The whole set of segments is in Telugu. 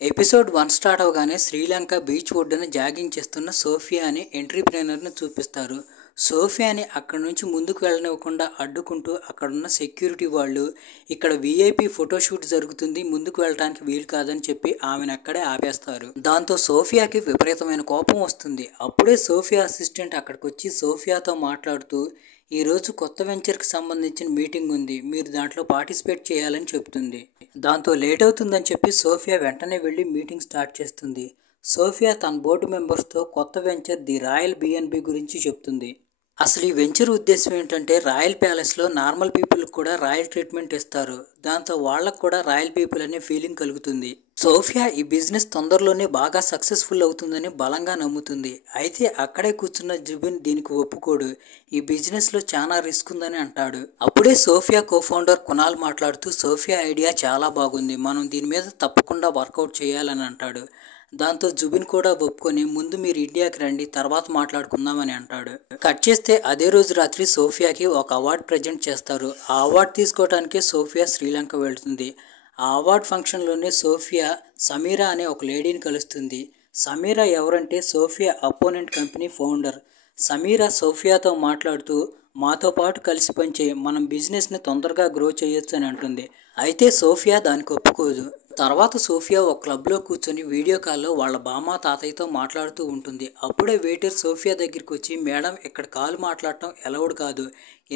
ఎపిసోడ్ 1 స్టార్ట్ అవగానే శ్రీలంక బీచ్ ఒడ్డున జాగింగ్ చేస్తున్న సోఫియా అనే ఎంట్రీప్రెనర్ను చూపిస్తారు. సోఫియాని అక్కడి నుంచి ముందుకు వెళ్ళనివ్వకుండా అడ్డుకుంటూ అక్కడున్న సెక్యూరిటీ వాళ్ళు ఇక్కడ వీఐపీ ఫోటోషూట్ జరుగుతుంది, ముందుకు వెళ్ళడానికి వీలు కాదని చెప్పి ఆమెను అక్కడే ఆపేస్తారు. దాంతో సోఫియాకి విపరీతమైన కోపం వస్తుంది. అప్పుడే సోఫియా అసిస్టెంట్ అక్కడికి వచ్చి సోఫియాతో మాట్లాడుతూ ఈరోజు కొత్త వెంచర్కి సంబంధించిన మీటింగ్ ఉంది, మీరు దాంట్లో పార్టిసిపేట్ చేయాలని చెప్తుంది. దాంతో లేట్ అవుతుందని చెప్పి సోఫియా వెంటనే వెళ్ళి మీటింగ్ స్టార్ట్ చేస్తుంది. సోఫియా తన బోర్డు మెంబర్స్తో కొత్త వెంచర్ ది రాయల్ బిఎన్బి గురించి చెప్తుంది. అసలు ఈ వెంచర్ ఉద్దేశం ఏంటంటే రాయల్ ప్యాలెస్లో నార్మల్ పీపుల్కి కూడా రాయల్ ట్రీట్మెంట్ ఇస్తారు, దాంతో వాళ్ళకు కూడా రాయల్ పీపుల్ అనే ఫీలింగ్ కలుగుతుంది. సోఫియా ఈ బిజినెస్ తొందరలోనే బాగా సక్సెస్ఫుల్ అవుతుందని బలంగా నమ్ముతుంది. అయితే అక్కడే కూర్చున్న జుబిన్ దీనికి ఒప్పుకోడు, ఈ బిజినెస్లో చాలా రిస్క్ ఉందని అంటాడు. అప్పుడే సోఫియా కోఫౌండర్ కునాల్ మాట్లాడుతూ సోఫియా ఐడియా చాలా బాగుంది, మనం దీని మీద తప్పకుండా వర్కౌట్ చేయాలని అంటాడు. దాంతో జుబిన్ కూడా ఒప్పుకొని ముందు మీరు ఇండియాకి రండి, తర్వాత మాట్లాడుకుందామని అంటాడు. కట్ చేస్తే అదే రోజు రాత్రి సోఫియాకి ఒక అవార్డు ప్రజెంట్ చేస్తారు. ఆ అవార్డు తీసుకోవడానికే సోఫియా శ్రీలంక వెళ్తుంది. ఆ అవార్డ్ ఫంక్షన్లోనే సోఫియా సమీరా అనే ఒక లేడీని కలుస్తుంది. సమీరా ఎవరంటే Sophia opponent company founder. Samira సోఫియాతో మాట్లాడుతూ మాతో పాటు కలిసి పనిచేయి, మనం బిజినెస్ని తొందరగా గ్రో చేయొచ్చు అని అంటుంది. అయితే సోఫియా దానికి ఒప్పుకోదు. తర్వాత సోఫియా ఒక క్లబ్లో కూర్చొని వీడియో కాల్లో వాళ్ళ బామ్మ తాతయ్యతో మాట్లాడుతూ ఉంటుంది. అప్పుడే వెయిటర్ సోఫియా దగ్గరికి వచ్చి మేడం ఇక్కడ కాల్ మాట్లాడటం అలౌడ్ కాదు,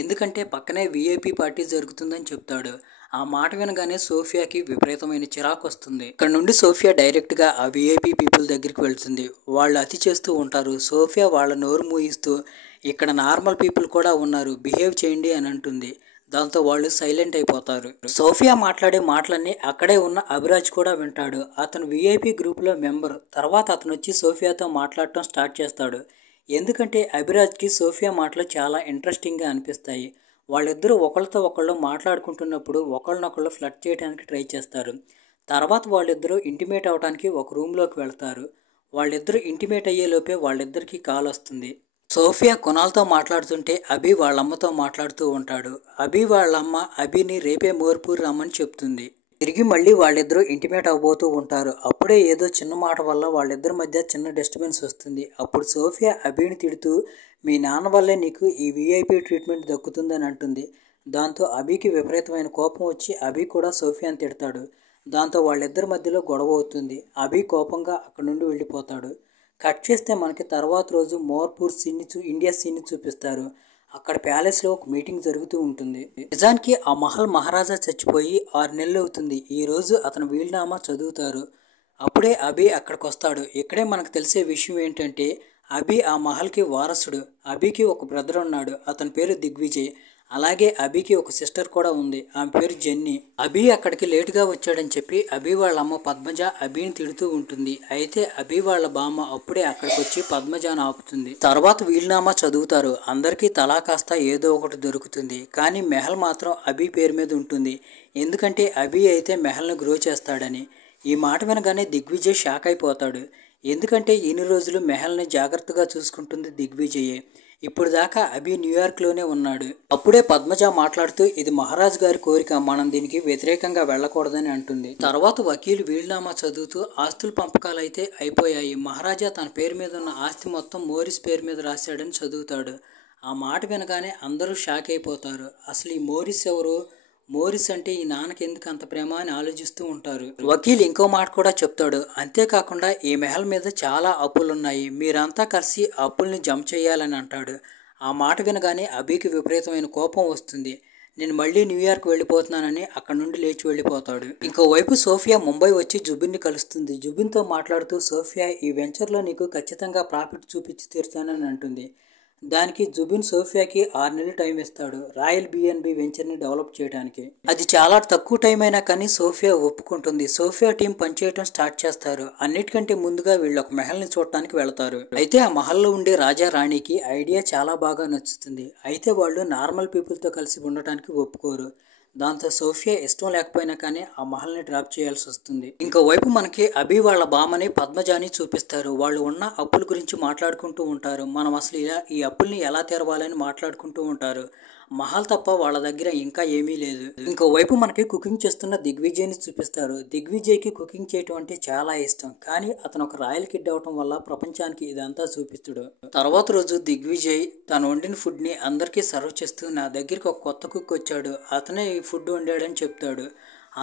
ఎందుకంటే పక్కనే వీఐపీ పార్టీ జరుగుతుందని చెప్తాడు. ఆ మాట వినగానే సోఫియాకి విపరీతమైన చిరాకు వస్తుంది. ఇక్కడ నుండి సోఫియా డైరెక్ట్గా ఆ వీఐపీ పీపుల్ దగ్గరికి వెళ్తుంది. వాళ్ళు అతి చేస్తూ ఉంటారు. సోఫియా వాళ్ళ నోరు మూయిస్తూ ఇక్కడ నార్మల్ పీపుల్ కూడా ఉన్నారు, బిహేవ్ చేయండి అని అంటుంది. దాంతో వాళ్ళు సైలెంట్ అయిపోతారు. సోఫియా మాట్లాడే మాటలన్నీ అక్కడే ఉన్న అభిరాజ్ కూడా వింటాడు. అతను వీఐపీ గ్రూప్లో మెంబర్. తర్వాత అతను వచ్చి సోఫియాతో మాట్లాడటం స్టార్ట్ చేస్తాడు. ఎందుకంటే అభిరాజ్కి సోఫియా మాటలు చాలా ఇంట్రెస్టింగ్గా అనిపిస్తాయి. వాళ్ళిద్దరూ ఒకళ్ళతో ఒకళ్ళు మాట్లాడుకుంటున్నప్పుడు ఒకళ్ళనొకళ్ళు ఫ్లర్ట్ చేయడానికి ట్రై చేస్తారు. తర్వాత వాళ్ళిద్దరూ ఇంటిమేట్ అవడానికి ఒక రూమ్లోకి వెళ్తారు. వాళ్ళిద్దరూ ఇంటిమేట్ అయ్యేలోపే వాళ్ళిద్దరికీ కాల్ వస్తుంది. సోఫియా కునాల్తో మాట్లాడుతుంటే అభి వాళ్ళమ్మతో మాట్లాడుతూ ఉంటాడు. అభి వాళ్ళమ్మ అభిని రేపే మోర్పూర్ రమ్మని చెప్తుంది. తిరిగి మళ్ళీ వాళ్ళిద్దరూ ఇంటిమేట్ అవ్వబోతూ ఉంటారు. అప్పుడే ఏదో చిన్న మాట వల్ల వాళ్ళిద్దరి మధ్య చిన్న డిస్టర్బెన్స్ వస్తుంది. అప్పుడు సోఫియా అభిని తిడుతూ మీ నాన్న వల్లే నీకు ఈ వీఐపీ ట్రీట్మెంట్ దక్కుతుందని అంటుంది. దాంతో అభికి విపరీతమైన కోపం వచ్చి అభి కూడా సోఫియాని తిడతాడు. దాంతో వాళ్ళిద్దరి మధ్యలో గొడవ అవుతుంది. అభి కోపంగా అక్కడి నుండి వెళ్ళిపోతాడు. కట్ చేస్తే మనకి తర్వాత రోజు మోర్పూర్ ఇండియా సీన్ని చూపిస్తారు. అక్కడ ప్యాలెస్లో ఒక మీటింగ్ జరుగుతూ ఉంటుంది. నిజానికి ఆ మహల్ మహారాజా చచ్చిపోయి 6 నెలలు అవుతుంది. ఈరోజు అతను వీలునామా చదువుతారు. అప్పుడే అభి అక్కడికి వస్తాడు. ఇక్కడే మనకు తెలిసే విషయం ఏంటంటే అభి ఆ మహల్కి వారసుడు. అభికి ఒక బ్రదర్ ఉన్నాడు, అతని పేరు దిగ్విజయ్. అలాగే అభికి ఒక సిస్టర్ కూడా ఉంది, ఆమె పేరు జెన్నీ. అభి అక్కడికి లేటుగా వచ్చాడని చెప్పి అభి వాళ్ళ అమ్మ పద్మజ అభిని తిడుతూ ఉంటుంది. అయితే అభి వాళ్ళ బామ్మ అప్పుడే అక్కడికి వచ్చి పద్మజను ఆపుతుంది. తర్వాత వీలునామా చదువుతారు. అందరికీ తలా కాస్త ఏదో ఒకటి దొరుకుతుంది. కానీ మెహల్ మాత్రం అభి పేరు మీద ఉంటుంది, ఎందుకంటే అభి అయితే మెహల్ని గ్రో చేస్తాడని. ఈ మాట వినగానే దిగ్విజయ్ షాక్ అయిపోతాడు. ఎందుకంటే ఇన్ని రోజులు మెహల్ని జాగ్రత్తగా చూసుకుంటుంది దిగ్విజయే. ఇప్పుడు దాకా అభి న్యూయార్క్లోనే ఉన్నాడు. అప్పుడే పద్మజ మాట్లాడుతూ ఇది మహారాజ్ గారి కోరిక, మనం దీనికి వ్యతిరేకంగా వెళ్ళకూడదని అంటుంది. తర్వాత వకీలు వీలునామా చదువుతూ ఆస్తుల పంపకాలు అయితే అయిపోయాయి, మహారాజా తన పేరు మీద ఉన్న ఆస్తి మొత్తం మోరిస్ పేరు మీద రాశాడని చదువుతాడు. ఆ మాట వినగానే అందరూ షాక్ అయిపోతారు. అసలు ఈ మోరిస్ ఎవరు, మోరిస్ అంటే ఈ నాన్నకి ఎందుకు అంత ప్రేమ అని ఆలోచిస్తూ ఉంటారు. వకీల్ ఇంకో మాట కూడా చెప్తాడు. అంతేకాకుండా ఈ మెహల్ మీద చాలా అప్పులున్నాయి, మీరంతా కలిసి అప్పుల్ని జమ చేయాలని అంటాడు. ఆ మాట వినగానే అభికి విపరీతమైన కోపం వస్తుంది. నేను మళ్ళీ న్యూయార్క్ వెళ్ళిపోతున్నానని అక్కడ నుండి లేచి వెళ్ళిపోతాడు. ఇంకోవైపు సోఫియా ముంబై వచ్చి జుబిన్ని కలుస్తుంది. జుబిన్తో మాట్లాడుతూ సోఫియా ఈ వెంచర్లో నీకు ఖచ్చితంగా ప్రాఫిట్ చూపించి తీరుతానని అంటుంది. దానికి జుబిన్ సోఫియాకి 6 నెలలు టైం ఇస్తాడు రాయల్ బిఎన్బి వెంచర్ని డెవలప్ చేయడానికి. అది చాలా తక్కువ టైం అయినా కానీ సోఫియా ఒప్పుకుంటుంది. సోఫియా టీం పనిచేయడం స్టార్ట్ చేస్తారు. అన్నిటికంటే ముందుగా వీళ్ళు ఒక మహల్ని చూడటానికి వెళతారు. అయితే ఆ మహల్లో ఉండే రాజా రాణికి ఐడియా చాలా బాగా నచ్చుతుంది. అయితే వాళ్ళు నార్మల్ పీపుల్తో కలిసి ఉండటానికి ఒప్పుకోరు. దాంతో సోఫియా ఇష్టం లేకపోయినా కానీ ఆ మహల్ని డ్రాప్ చేయాల్సి వస్తుంది. ఇంకోవైపు మనకి అభి వాళ్ళ బామ్మని పద్మజాని చూపిస్తారు. వాళ్ళు ఉన్న అప్పుల గురించి మాట్లాడుకుంటూ ఉంటారు. మనం అసలు ఈ అప్పుల్ని ఎలా తెరవాలని మాట్లాడుకుంటూ ఉంటారు. మహల్ తప్ప వాళ్ళ దగ్గర ఇంకా ఏమీ లేదు. ఇంకోవైపు మనకి కుకింగ్ చేస్తున్న దిగ్విజయ్ని చూపిస్తారు. దిగ్విజయ్కి కుకింగ్ చేయటం అంటే చాలా ఇష్టం, కానీ అతను ఒక రాయల్ కిడ్ అవటం వల్ల ప్రపంచానికి ఇదంతా చూపిస్తుడు. తర్వాత రోజు దిగ్విజయ్ తను వండిన ఫుడ్ ని అందరికీ సర్వ్ చేస్తూ నా దగ్గరికి ఒక కొత్త కుక్ వచ్చాడు, అతనే ఈ ఫుడ్ వండాడని చెప్తాడు.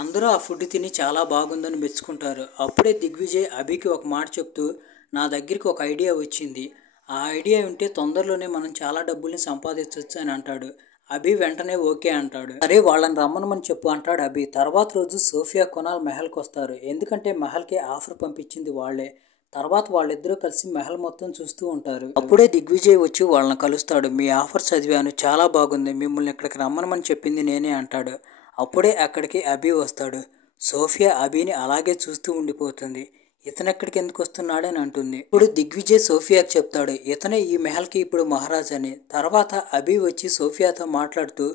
అందరూ ఆ ఫుడ్ తిని చాలా బాగుందని మెచ్చుకుంటారు. అప్పుడే దిగ్విజయ్ అభికి ఒక మాట చెప్తూ నా దగ్గరికి ఒక ఐడియా వచ్చింది, ఆ ఐడియా ఉంటే తొందరలోనే మనం చాలా డబ్బుల్ని సంపాదించవచ్చు అని అంటాడు. అభి వెంటనే ఓకే అంటాడు. సరే వాళ్ళని రమ్మనమని చెప్పు అంటాడు అభి. తర్వాత రోజు సోఫియా కునాల్ మెహల్కి వస్తారు, ఎందుకంటే మెహల్కి ఆఫర్ పంపించింది వాళ్లే. తర్వాత వాళ్ళిద్దరూ కలిసి మెహల్ మొత్తం చూస్తూ ఉంటారు. అప్పుడే దిగ్విజయ్ వచ్చి వాళ్ళని కలుస్తాడు. మీ ఆఫర్ చదివాను, చాలా బాగుంది, మిమ్మల్ని ఇక్కడికి రమ్మనమని చెప్పింది నేనే అంటాడు. అప్పుడే అక్కడికి అభి వస్తాడు. సోఫియా అభిని అలాగే చూస్తూ ఉండిపోతుంది. ఇతనెక్కడికి ఎందుకు వస్తున్నాడని అంటుంది. ఇప్పుడు దిగ్విజయ్ సోఫియాకి చెప్తాడు, ఇతనే ఈ మెహల్కి ఇప్పుడు మహారాజ్ అని. తర్వాత అభి వచ్చి సోఫియాతో మాట్లాడుతూ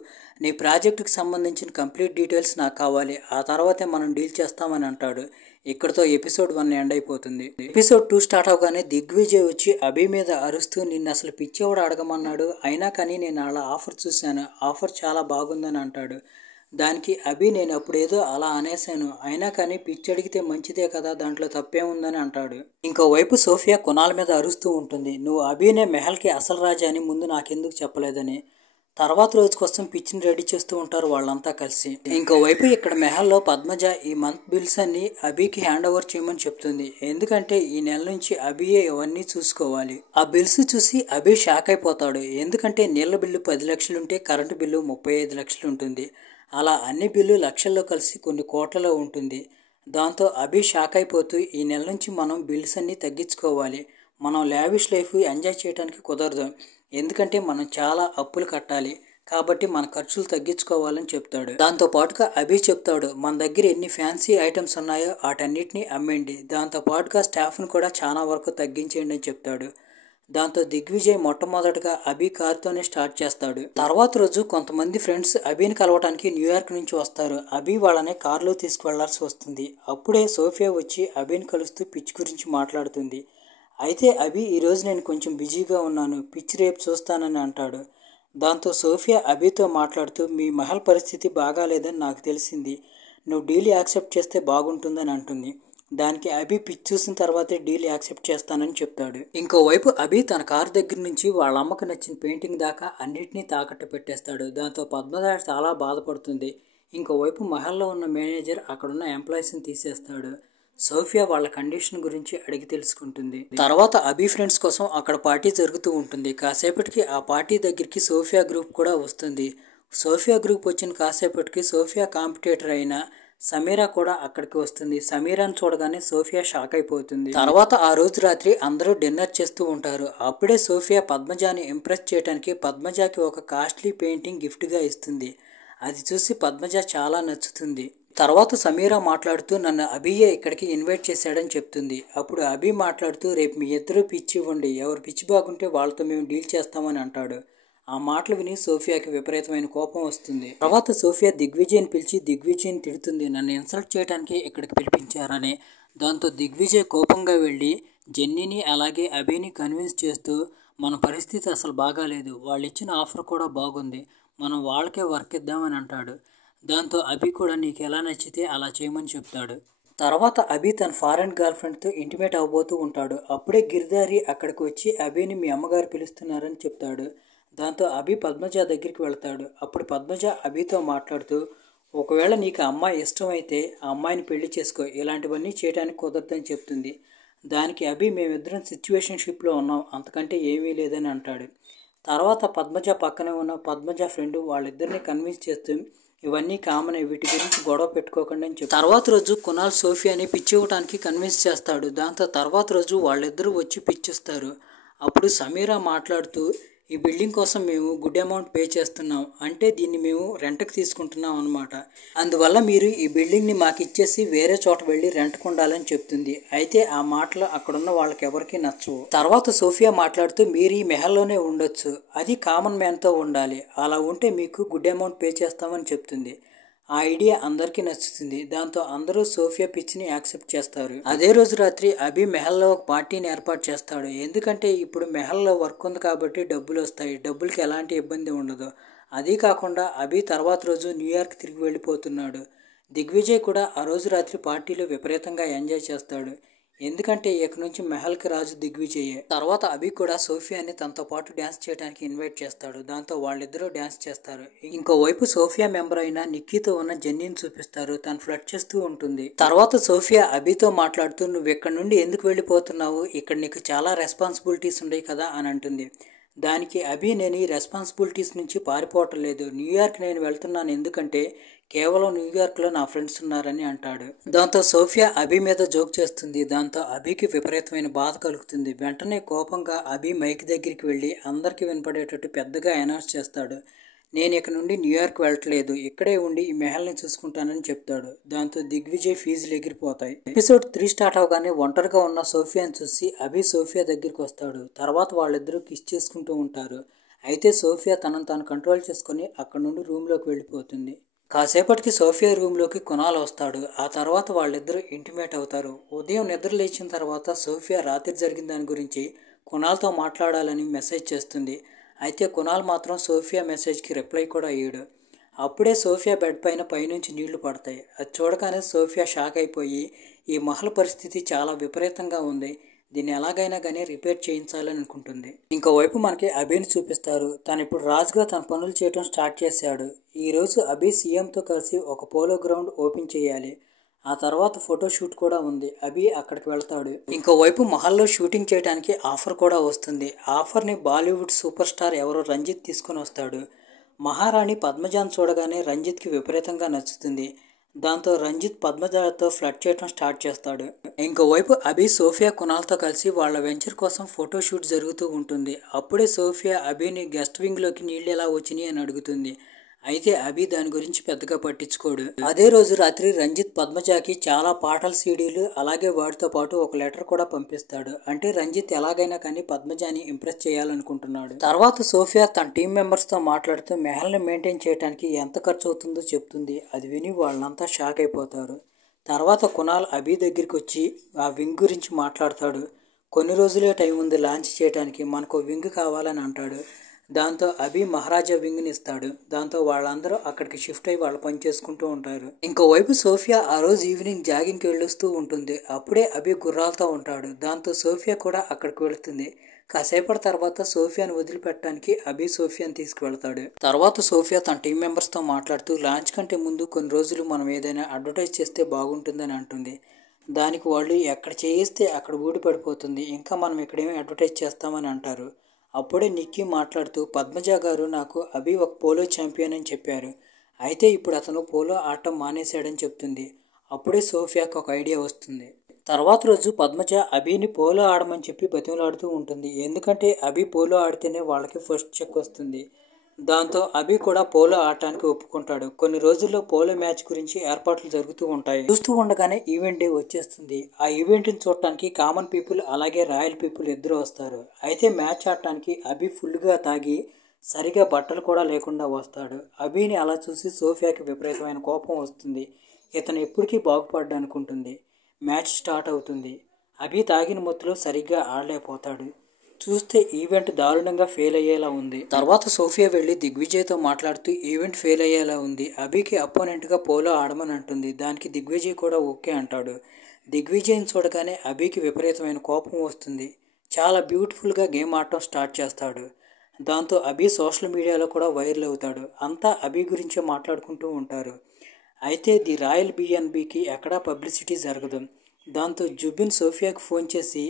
నీ ప్రాజెక్టుకి సంబంధించిన కంప్లీట్ డీటెయిల్స్ నాకు కావాలి, ఆ తర్వాతే మనం డీల్ చేస్తామని అంటాడు. ఇక్కడతో ఎపిసోడ్ 1 ఎండ్ అయిపోతుంది. ఎపిసోడ్ 2 స్టార్ట్ అవగానే దిగ్విజయ్ వచ్చి అభి మీద అరుస్తూ నిన్ను అసలు పిచ్చేవాడు అడగమన్నాడు, అయినా కానీ నేను అలా ఆఫర్ చూశాను, ఆఫర్ చాలా బాగుందని అంటాడు. దానికి అభి నేను అప్పుడేదో అలా అనేశాను, అయినా కానీ పిచ్చి అడిగితే మంచిదే కదా, దాంట్లో తప్పేముందని అంటాడు. ఇంకోవైపు సోఫియా కునాల్ మీద అరుస్తూ ఉంటుంది, నువ్వు అభినే మెహల్కి అసలు రాజా అని ముందు నాకెందుకు చెప్పలేదని. తర్వాత రోజు కోసం పిచ్చిని రెడీ చేస్తూ ఉంటారు వాళ్ళంతా కలిసి. ఇంకోవైపు ఇక్కడ మెహల్లో పద్మజ ఈ మంత్ బిల్స్ అన్ని అభికి హ్యాండ్ ఓవర్ చేయమని చెప్తుంది, ఎందుకంటే ఈ నెల నుంచి అభియే ఇవన్నీ చూసుకోవాలి. ఆ బిల్స్ చూసి అభి షాక్ అయిపోతాడు, ఎందుకంటే నీళ్ల బిల్లు 10 లక్షలుంటే కరెంటు బిల్లు 35 లక్షలు ఉంటుంది. అలా అన్ని బిల్లు లక్షల్లో కలిసి కొన్ని కోట్లలో ఉంటుంది. దాంతో అభి షాక్ అయిపోతూ ఈ నెల నుంచి మనం బిల్స్ అన్ని తగ్గించుకోవాలి, మనం లావిష్ లైఫ్ ఎంజాయ్ చేయడానికి కుదరదు, ఎందుకంటే మనం చాలా అప్పులు కట్టాలి, కాబట్టి మన ఖర్చులు తగ్గించుకోవాలని చెప్తాడు. దాంతో పాటుగా అభి చెప్తాడు, మన దగ్గర ఎన్ని ఫ్యాన్సీ ఐటమ్స్ ఉన్నాయో వాటన్నిటిని అమ్మేయండి, దాంతో పాటుగా స్టాఫ్ను కూడా చాలా వరకు తగ్గించేయండి అని చెప్తాడు. దాంతో దిగ్విజయ్ మొట్టమొదటగా అభి కారుతోనే స్టార్ట్ చేస్తాడు. తర్వాత రోజు కొంతమంది ఫ్రెండ్స్ అభిని కలవటానికి న్యూయార్క్ నుంచి వస్తారు. అభి వాళ్ళని కారులో తీసుకువెళ్లాల్సి వస్తుంది. అప్పుడే సోఫియా వచ్చి అభిని కలుస్తూ పిచ్ గురించి మాట్లాడుతుంది. అయితే అభి ఈరోజు నేను కొంచెం బిజీగా ఉన్నాను, పిచ్ రేపు చూస్తానని అంటాడు. దాంతో సోఫియా అభితో మాట్లాడుతూ మీ మహల్ పరిస్థితి బాగాలేదని నాకు తెలిసింది, నువ్వు డీల్ యాక్సెప్ట్ చేస్తే బాగుంటుందని అంటుంది. దానికి అభి పిచ్ చూసిన తర్వాతే డీల్ యాక్సెప్ట్ చేస్తానని చెప్తాడు. ఇంకోవైపు అభి తన కారు దగ్గర నుంచి వాళ్ళ అమ్మకు నచ్చిన పెయింటింగ్ దాకా అన్నిటినీ తాకట్టు పెట్టేస్తాడు. దాంతో పద్మజ చాలా బాధపడుతుంది. ఇంకోవైపు మహల్లో ఉన్న మేనేజర్ అక్కడున్న ఎంప్లాయీస్ని తీసేస్తాడు. సోఫియా వాళ్ళ కండిషన్ గురించి అడిగి తెలుసుకుంటుంది. తర్వాత అభి ఫ్రెండ్స్ కోసం అక్కడ పార్టీ జరుగుతూ ఉంటుంది. కాసేపటికి ఆ పార్టీ దగ్గరికి సోఫియా గ్రూప్ కూడా వస్తుంది. సోఫియా గ్రూప్ వచ్చిన కాసేపటికి సోఫియా కాంపిటేటర్ అయిన సమీరా కూడా అక్కడికి వస్తుంది. సమీరాని చూడగానే సోఫియా షాక్ అయిపోతుంది. తర్వాత ఆ రోజు రాత్రి అందరూ డిన్నర్ చేస్తూ ఉంటారు. అప్పుడే సోఫియా పద్మజాని ఇంప్రెస్ చేయడానికి పద్మజాకి ఒక కాస్ట్లీ పెయింటింగ్ గిఫ్ట్గా ఇస్తుంది. అది చూసి పద్మజ చాలా నచ్చుతుంది. తర్వాత సమీరా మాట్లాడుతూ నన్ను అభియే ఇక్కడికి ఇన్వైట్ చేశాడని చెప్తుంది. అప్పుడు అభి మాట్లాడుతూ రేపు మీ ఇద్దరు పిచ్చి ఇవ్వండి, ఎవరు పిచ్చి బాగుంటే వాళ్ళతో మేము డీల్ చేస్తామని అంటాడు. ఆ మాటలు విని సోఫియాకి విపరీతమైన కోపం వస్తుంది. తర్వాత సోఫియా దిగ్విజయ్ని పిలిచి దిగ్విజయ్ని తిడుతుంది, నన్ను ఇన్సల్ట్ చేయడానికి ఇక్కడికి పిలిపించారని. దాంతో దిగ్విజయ్ కోపంగా వెళ్ళి జెన్నీని అలాగే అభిని కన్విన్స్ చేస్తూ మన పరిస్థితి అసలు బాగాలేదు, వాళ్ళు ఇచ్చిన ఆఫర్ కూడా బాగుంది, మనం వాళ్ళకే వర్క్ ఇద్దామని అంటాడు. దాంతో అభి కూడా నీకు ఎలా నచ్చితే అలా చేయమని చెప్తాడు. తర్వాత అభి తన ఫారెన్ గర్ల్ ఫ్రెండ్తో ఇంటిమేట్ అవ్వబోతూ ఉంటాడు. అప్పుడే గిరిధారి అక్కడికి వచ్చి అభిని మీ అమ్మగారు పిలుస్తున్నారని చెప్తాడు. దాంతో అభి పద్మజ దగ్గరికి వెళ్తాడు. అప్పుడు పద్మజ అభితో మాట్లాడుతూ ఒకవేళ నీకు ఆ అమ్మాయి ఇష్టమైతే ఆ అమ్మాయిని పెళ్లి చేసుకో, ఇలాంటివన్నీ చేయడానికి కుదరదని చెప్తుంది. దానికి అభి మేమిద్దరం సిచ్యువేషన్షిప్లో ఉన్నాం, అంతకంటే ఏమీ లేదని అంటాడు. తర్వాత పద్మజ పక్కనే ఉన్న పద్మజ ఫ్రెండ్ వాళ్ళిద్దరిని కన్విన్స్ చేస్తూ ఇవన్నీ కామనే, వీటి గురించి గొడవ పెట్టుకోకండి అని చెప్పి తర్వాత రోజు కునాల్ సోఫియాని పిచ్చి ఇవ్వడానికి కన్విన్స్ చేస్తాడు. దాంతో తర్వాత రోజు వాళ్ళిద్దరూ వచ్చి పిచ్చిస్తారు. అప్పుడు సమీరా మాట్లాడుతూ ఈ బిల్డింగ్ కోసం మేము గుడ్ అమౌంట్ పే చేస్తున్నాం, అంటే దీన్ని మేము రెంట్కి తీసుకుంటున్నాం అనమాట, అందువల్ల మీరు ఈ బిల్డింగ్ని మాకు ఇచ్చేసి వేరే చోట వెళ్ళి రెంట్కు ఉండాలని చెప్తుంది. అయితే ఆ మాటలు అక్కడున్న వాళ్ళకి ఎవరికి నచ్చవు. తర్వాత సోఫియా మాట్లాడుతూ మీరు ఈ మెహల్లోనే ఉండొచ్చు, అది కామన్ మ్యాన్తో ఉండాలి, అలా ఉంటే మీకు గుడ్ అమౌంట్ పే చేస్తామని చెప్తుంది. ఆ ఐడియా అందరికీ నచ్చుతుంది. దాంతో అందరూ సోఫియా పిచ్చిని యాక్సెప్ట్ చేస్తారు. అదే రోజు రాత్రి అభి మెహల్లో ఒక పార్టీని ఏర్పాటు చేస్తాడు. ఎందుకంటే ఇప్పుడు మెహల్లో వర్క్ ఉంది కాబట్టి డబ్బులు వస్తాయి, డబ్బులకి ఎలాంటి ఇబ్బంది ఉండదు. అదీ కాకుండా అభి తర్వాత రోజు న్యూయార్క్ తిరిగి వెళ్ళిపోతున్నాడు. దిగ్విజయ్ కూడా ఆ రోజు రాత్రి పార్టీలో విపరీతంగా ఎంజాయ్ చేస్తాడు. ఎందుకంటే ఇక నుంచి మెహల్కి రాజు దిగ్విజయే. తర్వాత అభి కూడా సోఫియాని తనతో పాటు డ్యాన్స్ చేయడానికి ఇన్వైట్ చేస్తాడు. దాంతో వాళ్ళిద్దరూ డ్యాన్స్ చేస్తారు. ఇంకోవైపు సోఫియా మెంబర్ అయిన నిక్కీతో ఉన్న జెన్నీని చూపిస్తారు. తను ఫ్లర్ట్ చేస్తూ ఉంటుంది. తర్వాత సోఫియా అభితో మాట్లాడుతూ, నువ్వు ఇక్కడ నుండి ఎందుకు వెళ్ళిపోతున్నావు, ఇక్కడ నీకు చాలా రెస్పాన్సిబిలిటీస్ ఉన్నాయి కదా అని అంటుంది. దానికి అభి, నేను ఈ రెస్పాన్సిబిలిటీస్ నుంచి పారిపోవటం లేదు, న్యూయార్క్ నేను వెళ్తున్నాను, ఎందుకంటే కేవలం న్యూయార్క్లో నా ఫ్రెండ్స్ ఉన్నారని అంటాడు. దాంతో సోఫియా అభి మీద జోక్ చేస్తుంది. దాంతో అభికి విపరీతమైన బాధ కలుగుతుంది. వెంటనే కోపంగా అభి మైక్ దగ్గరికి వెళ్ళి అందరికీ వినపడేటట్టు పెద్దగా అనౌన్స్ చేస్తాడు. నేను ఇక నుండి న్యూయార్క్ వెళ్ళట్లేదు, ఇక్కడే ఉండి ఈ మెహల్ని చూసుకుంటానని చెప్తాడు. దాంతో దిగ్విజయ్ ఫీజులు ఎగిరిపోతాయి. ఎపిసోడ్ 3 స్టార్ట్ అవగానే ఒంటరిగా ఉన్న సోఫియాని చూసి అభి సోఫియా దగ్గరికి వస్తాడు. తర్వాత వాళ్ళిద్దరూ కిస్ చేసుకుంటూ ఉంటారు. అయితే సోఫియా తనను తాను కంట్రోల్ చేసుకుని అక్కడ నుండి రూమ్లోకి వెళ్ళిపోతుంది. కాసేపటికి సోఫియా రూమ్లోకి కునాల్ వస్తాడు. ఆ తర్వాత వాళ్ళిద్దరూ ఇంటిమేట్ అవుతారు. ఉదయం నిద్ర లేచిన తర్వాత సోఫియా రాత్రి జరిగిన దాని గురించి కునాల్తో మాట్లాడాలని మెసేజ్ చేస్తుంది. అయితే కునాల్ మాత్రం సోఫియా మెసేజ్కి రిప్లై కూడా ఇయ్యడు. అప్పుడే సోఫియా బెడ్ పైనుంచి నీళ్లు పడతాయి. అది చూడగానే సోఫియా షాక్ అయిపోయి, ఈ మహల్ పరిస్థితి చాలా విపరీతంగా ఉంది, దీన్ని ఎలాగైనా కానీ రిపేర్ చేయించాలని అనుకుంటుంది. ఇంకోవైపు మనకి అభిని చూపిస్తారు. తను ఇప్పుడు రాజుగా తన పనులు చేయడం స్టార్ట్ చేశాడు. ఈరోజు అభి సీఎంతో కలిసి ఒక పోలో గ్రౌండ్ ఓపెన్ చేయాలి. ఆ తర్వాత ఫోటోషూట్ కూడా ఉంది. అభి అక్కడికి వెళ్తాడు. ఇంకోవైపు మహల్లో షూటింగ్ చేయడానికి ఆఫర్ కూడా వస్తుంది. ఆఫర్ని బాలీవుడ్ సూపర్ స్టార్ ఎవరో రంజిత్ తీసుకొని వస్తాడు. మహారాణి పద్మజాను చూడగానే రంజిత్కి విపరీతంగా నచ్చుతుంది. దాంతో రంజిత్ పద్మజాతో ఫ్లర్ట్ చేయడం స్టార్ట్ చేస్తాడు. ఇంకోవైపు అభి సోఫియా కునాల్తో కలిసి వాళ్ళ వెంచర్ కోసం ఫోటోషూట్ జరుగుతూ ఉంటుంది. అప్పుడే సోఫియా అభిని గెస్ట్ వింగ్లోకి నీళ్ళు ఎలా వచ్చినాయి అని అడుగుతుంది. అయితే అభి దాని గురించి పెద్దగా పట్టించుకోడు. అదే రోజు రాత్రి రంజిత్ పద్మజాకి చాలా పాటల సీడీలు అలాగే వాటితో పాటు ఒక లెటర్ కూడా పంపిస్తాడు. అంటే రంజిత్ ఎలాగైనా కానీ పద్మజాని ఇంప్రెస్ చేయాలనుకుంటున్నాడు. తర్వాత సోఫియా తన టీం మెంబర్స్తో మాట్లాడుతూ మెహల్ని మెయింటైన్ చేయడానికి ఎంత ఖర్చు అవుతుందో చెప్తుంది. అది విని వాళ్ళంతా షాక్ అయిపోతారు. తర్వాత కునాల్ అభి దగ్గరికి వచ్చి ఆ వింగ్ గురించి మాట్లాడతాడు. కొన్ని రోజులే టైం ఉంది లాంచ్ చేయడానికి, మనకు వింగ్ కావాలని అంటాడు. దాంతో అభి మహారాజా వింగ్ని ఇస్తాడు. దాంతో వాళ్ళందరూ అక్కడికి షిఫ్ట్ అయ్యి వాళ్ళు పని చేసుకుంటూ ఉంటారు. ఇంకోవైపు సోఫియా ఆ రోజు ఈవినింగ్ జాగింగ్కి వెళ్ళొస్తూ ఉంటుంది. అప్పుడే అభి గుర్రాలతో ఉంటాడు. దాంతో సోఫియా కూడా అక్కడికి వెళుతుంది. కాసేపటి తర్వాత సోఫియాని వదిలిపెట్టడానికి అభి సోఫియాని తీసుకువెళ్తాడు. తర్వాత సోఫియా తన టీం మెంబర్స్తో మాట్లాడుతూ లాంచ్ కంటే ముందు కొన్ని రోజులు మనం ఏదైనా అడ్వర్టైజ్ చేస్తే బాగుంటుందని అంటుంది. దానికి వాళ్ళు ఎక్కడ చేయిస్తే అక్కడ ఊడిపడిపోతుంది, ఇంకా మనం ఇక్కడేమీ అడ్వర్టైజ్ చేస్తామని అంటారు. అప్పుడే నిక్కీ మాట్లాడుతూ, పద్మజ గారు నాకు అభి ఒక పోలో ఛాంపియన్ అని చెప్పారు, అయితే ఇప్పుడు అతను పోలో ఆడటం మానేశాడని చెప్తుంది. అప్పుడే సోఫియాకి ఒక ఐడియా వస్తుంది. తర్వాత రోజు పద్మజ అభిని పోలో ఆడమని చెప్పి బతిమలాడుతూ ఉంటుంది. ఎందుకంటే అభి పోలో ఆడితేనే వాళ్ళకి ఫస్ట్ చెక్ వస్తుంది. దాంతో అభి కూడా పోలో ఆడటానికి ఒప్పుకుంటాడు. కొన్ని రోజుల్లో పోలో మ్యాచ్ గురించి ఏర్పాట్లు జరుగుతూ ఉంటాయి. చూస్తూ ఉండగానే ఈవెంట్ డే వచ్చేస్తుంది. ఆ ఈవెంట్ని చూడటానికి కామన్ పీపుల్ అలాగే రాయల్ పీపుల్ ఇద్దరు వస్తారు. అయితే మ్యాచ్ ఆడటానికి అభి ఫుల్గా తాగి సరిగా బట్టలు కూడా లేకుండా వస్తాడు. అభిని అలా చూసి సోఫియాకి విపరీతమైన కోపం వస్తుంది. ఇతను ఎప్పటికీ బాగుపడ్డా అనుకుంటుంది. మ్యాచ్ స్టార్ట్ అవుతుంది. అభి తాగిన మొత్తులో సరిగ్గా ఆడలేకపోతాడు. చూస్తే ఈవెంట్ దారుణంగా ఫెయిల్ అయ్యేలా ఉంది. తర్వాత సోఫియా వెళ్ళి దిగ్విజయ్తో మాట్లాడుతూ ఈవెంట్ ఫెయిల్ అయ్యేలా ఉంది, అభికి అపోనెంట్గా పోలో ఆడమని అంటుంది. దానికి దిగ్విజయ్ కూడా ఓకే అంటాడు. దిగ్విజయ్ని చూడగానే అభికి విపరీతమైన కోపం వస్తుంది. చాలా బ్యూటిఫుల్గా గేమ్ ఆడటం స్టార్ట్ చేస్తాడు. దాంతో అభి సోషల్ మీడియాలో కూడా వైరల్ అవుతాడు. అంతా అభి గురించే మాట్లాడుకుంటూ ఉంటారు. అయితే ది రాయల్ బిఎన్బికి ఎక్కడా పబ్లిసిటీ జరగదు. దాంతో జుబిన్ సోఫియాకి ఫోన్ చేసి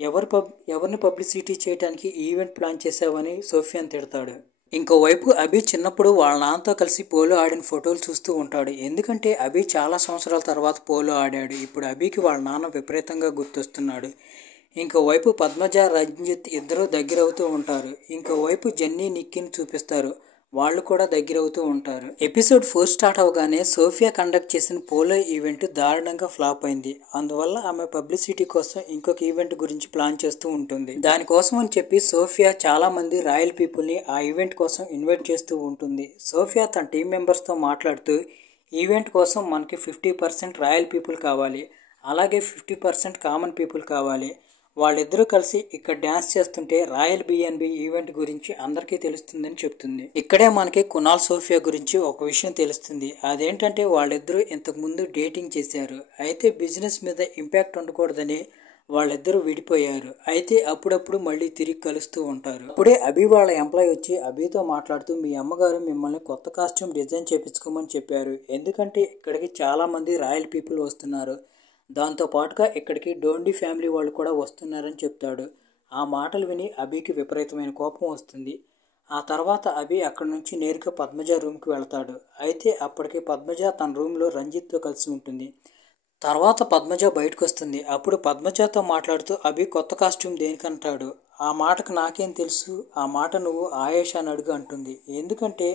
ఎవరిని పబ్లిసిటీ చేయడానికి ఈవెంట్ ప్లాన్ చేసావని సోఫియాని తిడతాడు. ఇంకోవైపు అభి చిన్నప్పుడు వాళ్ళ నాన్నతో కలిసి పోలో ఆడిన ఫోటోలు చూస్తూ ఉంటాడు. ఎందుకంటే అభి చాలా సంవత్సరాల తర్వాత పోలో ఆడాడు. ఇప్పుడు అభికి వాళ్ళ నాన్న విపరీతంగా గుర్తొస్తున్నాడు. ఇంకోవైపు పద్మజ రంజిత్ ఇద్దరు దగ్గరవుతూ ఉంటారు. ఇంకోవైపు జెన్నీ నిక్కీని చూపిస్తారు. వాళ్ళు కూడా దగ్గరవుతూ ఉంటారు. ఎపిసోడ్ 4 స్టార్ట్ అవగానే సోఫియా కండక్ట్ చేసిన పోలో ఈవెంట్ దారుణంగా ఫ్లాప్ అయింది. అందువల్ల ఆమె పబ్లిసిటీ కోసం ఇంకొక ఈవెంట్ గురించి ప్లాన్ చేస్తూ ఉంటుంది. దానికోసం అని చెప్పి సోఫియా చాలా మంది రాయల్ పీపుల్ని ఆ ఈవెంట్ కోసం ఇన్వైట్ చేస్తూ ఉంటుంది. సోఫియా తన టీం మెంబర్స్తో మాట్లాడుతూ ఈవెంట్ కోసం మనకి 50% రాయల్ పీపుల్ కావాలి, అలాగే 50% కామన్ పీపుల్ కావాలి, వాళ్ళిద్దరూ కలిసి ఇక్కడ డ్యాన్స్ చేస్తుంటే రాయల్ బిఎన్బి ఈవెంట్ గురించి అందరికీ తెలుస్తుందని చెప్తుంది. ఇక్కడే మనకి కునాల్ సోఫియా గురించి ఒక విషయం తెలుస్తుంది. అదేంటంటే వాళ్ళిద్దరూ ఇంతకు ముందు డేటింగ్ చేశారు. అయితే బిజినెస్ మీద ఇంపాక్ట్ ఉండకూడదని వాళ్ళిద్దరూ విడిపోయారు. అయితే అప్పుడప్పుడు మళ్ళీ తిరిగి కలుస్తూ ఉంటారు. అప్పుడే అభి వాళ్ళ ఎంప్లాయ్ వచ్చి అభితో మాట్లాడుతూ మీ అమ్మగారు మిమ్మల్ని కొత్త కాస్ట్యూమ్ డిజైన్ చేపించుకోమని చెప్పారు. ఎందుకంటే ఇక్కడికి చాలా మంది రాయల్ పీపుల్ వస్తున్నారు. దాంతో పాటుగా ఇక్కడికి డోండి ఫ్యామిలీ వాళ్ళు కూడా వస్తున్నారని చెప్తాడు. ఆ మాటలు విని అభికి విపరీతమైన కోపం వస్తుంది. ఆ తర్వాత అభి అక్కడి నుంచి నేరుగా పద్మజ రూమ్కి వెళ్తాడు. అయితే అప్పటికి పద్మజ తన రూమ్లో రంజిత్తో కలిసి ఉంటుంది. తర్వాత పద్మజ బయటకు వస్తుంది. అప్పుడు పద్మజతో మాట్లాడుతూ అభి కొత్త కాస్ట్యూమ్ దేనికంటాడు. ఆ మాటకు నాకేం తెలుసు, ఆ మాట నువ్వు ఆయేషాని అడుగు అంటుంది. ఎందుకంటే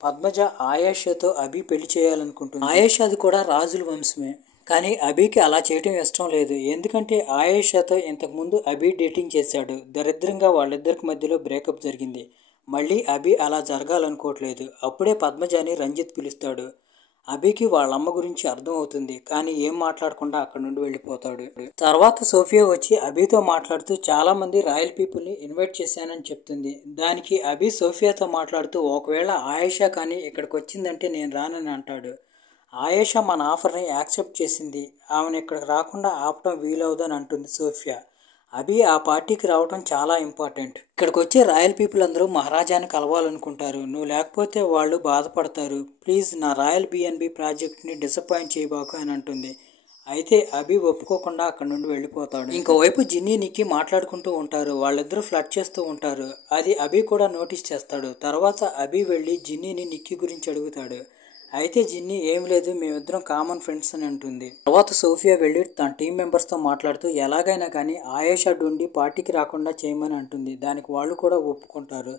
పద్మజ ఆయేషాతో అభి పెళ్లి చేయాలనుకుంటుంది. ఆయేషాది కూడా రాజుల వంశమే. కానీ అభికి అలా చేయడం ఇష్టం లేదు. ఎందుకంటే ఆయేషాతో ఇంతకుముందు అభి డేటింగ్ చేశాడు. దరిద్రంగా వాళ్ళిద్దరికి మధ్యలో బ్రేకప్ జరిగింది. మళ్ళీ అభి అలా జరగాలనుకోవట్లేదు. అప్పుడే పద్మజని రంజిత్ పిలుస్తాడు. అభికి వాళ్ళమ్మ గురించి అర్థం అవుతుంది. కానీ ఏం మాట్లాడకుండా అక్కడి నుండి వెళ్ళిపోతాడు. తర్వాత సోఫియా వచ్చి అభితో మాట్లాడుతూ చాలా మంది రాయల్ పీపుల్ని ఇన్వైట్ చేశానని చెప్తుంది. దానికి అభి సోఫియాతో మాట్లాడుతూ ఒకవేళ ఆయేషా కానీ ఇక్కడికి వచ్చిందంటే నేను రానని అంటాడు. ఆయేషా మన ఆఫర్ని యాక్సెప్ట్ చేసింది. ఆమెను ఇక్కడికి రాకుండా ఆపడం వీలవుదని అంటుంది సోఫియా. అభి ఆ పార్టీకి రావడం చాలా ఇంపార్టెంట్. ఇక్కడికి వచ్చే రాయల్ పీపుల్ అందరూ మహారాజాని కలవాలనుకుంటారు. నువ్వు లేకపోతే వాళ్ళు బాధపడతారు. ప్లీజ్ నా రాయల్ బిఎన్బి ప్రాజెక్ట్ని డిసప్పాయింట్ చేయబాకు అని అంటుంది. అయితే అభి ఒప్పుకోకుండా అక్కడ నుండి వెళ్ళిపోతాడు. ఇంకోవైపు జిన్నీ నిక్కి మాట్లాడుకుంటూ ఉంటారు. వాళ్ళిద్దరూ ఫ్లర్ట్ చేస్తూ ఉంటారు. అది అభి కూడా నోటీస్ చేస్తాడు. తర్వాత అభి వెళ్ళి జిన్నీని నిక్కి గురించి అడుగుతాడు. అయితే జిన్నీ ఏం లేదు, మేమిద్దరం కామన్ ఫ్రెండ్స్ అని అంటుంది. తర్వాత సోఫియా వెళ్ళి తన టీం మెంబర్స్తో మాట్లాడుతూ ఎలాగైనా కానీ ఆయేషా డోండి పార్టీకి రాకుండా చేయమని అంటుంది. దానికి వాళ్ళు కూడా ఒప్పుకుంటారు.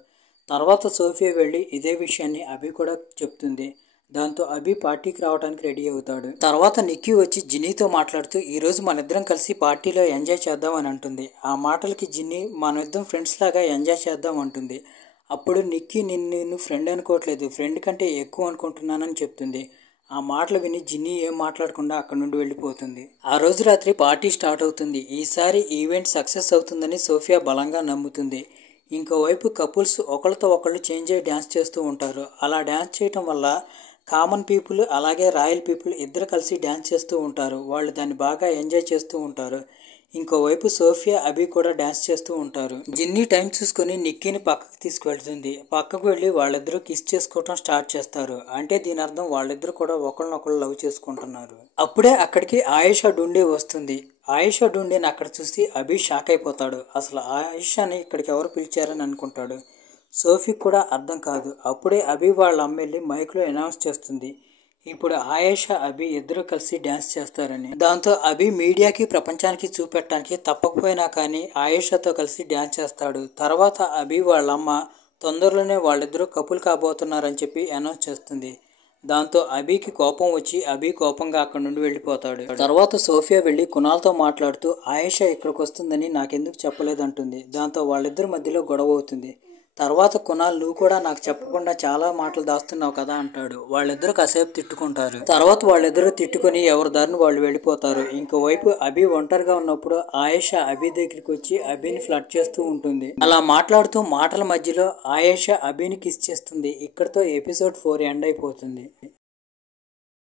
తర్వాత సోఫియా వెళ్ళి ఇదే విషయాన్ని అభి కూడా చెప్తుంది. దాంతో అభి పార్టీకి రావడానికి రెడీ అవుతాడు. తర్వాత నిక్కీ వచ్చి జిన్నీతో మాట్లాడుతూ ఈరోజు మనిద్దరం కలిసి పార్టీలో ఎంజాయ్ చేద్దాం అని అంటుంది. ఆ మాటలకి జిన్నీ మనిద్దరం ఫ్రెండ్స్ లాగా ఎంజాయ్ చేద్దాం అంటుంది. అప్పుడు నిక్కీ నిన్ను ఫ్రెండ్ అనుకోవట్లేదు, ఫ్రెండ్ కంటే ఎక్కువ అనుకుంటున్నానని చెప్తుంది. ఆ మాటలు విని జిన్నీ ఏం మాట్లాడకుండా అక్కడి నుండి వెళ్ళిపోతుంది. ఆ రోజు రాత్రి పార్టీ స్టార్ట్ అవుతుంది. ఈసారి ఈవెంట్ సక్సెస్ అవుతుందని సోఫియా బలంగా నమ్ముతుంది. ఇంకోవైపు కపుల్స్ ఒకళ్ళతో ఒకళ్ళు చేంజ్ అయ్యి డ్యాన్స్ చేస్తూ ఉంటారు. అలా డ్యాన్స్ చేయటం వల్ల కామన్ పీపుల్ అలాగే రాయల్ పీపుల్ ఇద్దరు కలిసి డ్యాన్స్ చేస్తూ ఉంటారు. వాళ్ళు దాన్ని బాగా ఎంజాయ్ చేస్తూ ఉంటారు. ఇంకోవైపు సోఫియా అభి కూడా డ్యాన్స్ చేస్తూ ఉంటారు. జిన్నీ టైం చూసుకొని నిక్కీని పక్కకు తీసుకువెళ్తుంది. పక్కకు వెళ్ళి వాళ్ళిద్దరూ కిస్ చేసుకోవటం స్టార్ట్ చేస్తారు. అంటే దీని అర్థం వాళ్ళిద్దరూ కూడా ఒకళ్ళనొకళ్ళు లవ్ చేసుకుంటున్నారు. అప్పుడే అక్కడికి ఆయేషా డూండి వస్తుంది. ఆయేషా డూండిని అక్కడ చూసి అభి షాక్ అయిపోతాడు. అసలు ఆయేషాని ఇక్కడికి ఎవరు పిలిచారని అనుకుంటాడు. సోఫీకి కూడా అర్థం కాదు. అప్పుడే అభి వాళ్ళ అమ్మ వెళ్ళి మైక్లో అనౌన్స్ చేస్తుంది, ఇప్పుడు ఆయేషా అభి ఇద్దరు కలిసి డ్యాన్స్ చేస్తారని. దాంతో అభి మీడియాకి ప్రపంచానికి చూపెట్టడానికి తప్పకపోయినా కానీ ఆయేషాతో కలిసి డ్యాన్స్ చేస్తాడు. తర్వాత అభి వాళ్ళమ్మ తొందరలోనే వాళ్ళిద్దరూ కపుల్ కాబోతున్నారని చెప్పి అనౌన్స్ చేస్తుంది. దాంతో అభికి కోపం వచ్చి అభి కోపంగా అక్కడి నుండి వెళ్ళిపోతాడు. తర్వాత సోఫియా వెళ్ళి కునాల్తో మాట్లాడుతూ ఆయేషా ఇక్కడికి వస్తుందని నాకెందుకు చెప్పలేదంటుంది. దాంతో వాళ్ళిద్దరి మధ్యలో గొడవ అవుతుంది. తర్వాత కునాల్ నువ్వు కూడా నాకు చెప్పకుండా చాలా మాటలు దాస్తున్నావు కదా అంటాడు. వాళ్ళిద్దరూ కాసేపు తిట్టుకుంటారు. తర్వాత వాళ్ళిద్దరూ తిట్టుకుని ఎవరి దారిని వాళ్ళు వెళ్ళిపోతారు. ఇంకోవైపు అభి ఒంటరిగా ఉన్నప్పుడు ఆయేషా అభి దగ్గరికి వచ్చి అభిని ఫ్లర్ట్ చేస్తూ ఉంటుంది. అలా మాట్లాడుతూ మాటల మధ్యలో ఆయేషా అభిని కిస్ చేస్తుంది. ఇక్కడితో ఎపిసోడ్ 4 ఎండ్ అయిపోతుంది.